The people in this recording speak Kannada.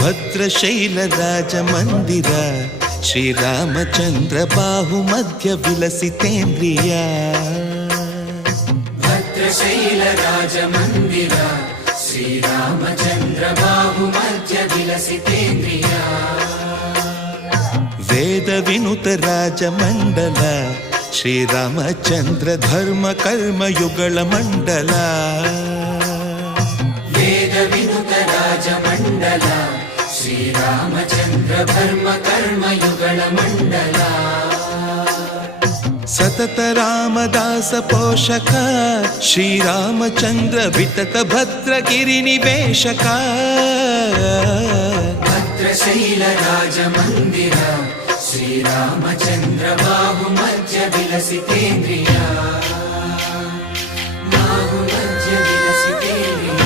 ಭದ್ರಶೈಲ ರಾಜ ಮಂದಿರ ಶ್ರೀರಾಮಚಂದ್ರ ಬಾಹು ಮಧ್ಯ ವಿಲಸಿತೇಂದ್ರಿಯ. ಭದ್ರಶೈಲ ರಾಜ ಮಂದಿರ ಶ್ರೀರಾಮಚಂದ್ರ ಬಾಹು ಮಧ್ಯ ವಿಲಸಿತೇಂದ್ರಿಯ. ವೇದ ವಿನುತ ರಾಜ ಮಂಡಲ ಶ್ರೀರಾಮಚಂದ್ರ ಧರ್ಮ ಕರ್ಮ ಯುಗಳ ಮಂಡಲ. ವೇದ ವಿನುತ ರಾಜ ಮಂಡಲ ಶ್ರೀರಾಮಚಂದ್ರ ಧರ್ಮ ಕರ್ಮ ಯುಗಳ ಮಂಡಲ. ಸತತ ರಾಮದಾಸ ಪೋಷಕ ಶ್ರೀರಾಮಚಂದ್ರ ವಿತತ ಭದ್ರಗಿರಿ ನಿವೇಶಕ. ಭದ್ರಶೈಲ ರಾಜ ಮಂದಿರ ಶ್ರೀರಾಮಚಂದ್ರ ಬಾಹು ಮಧ್ಯ ವಿಲಸಿತೇಂದ್ರಿಯ.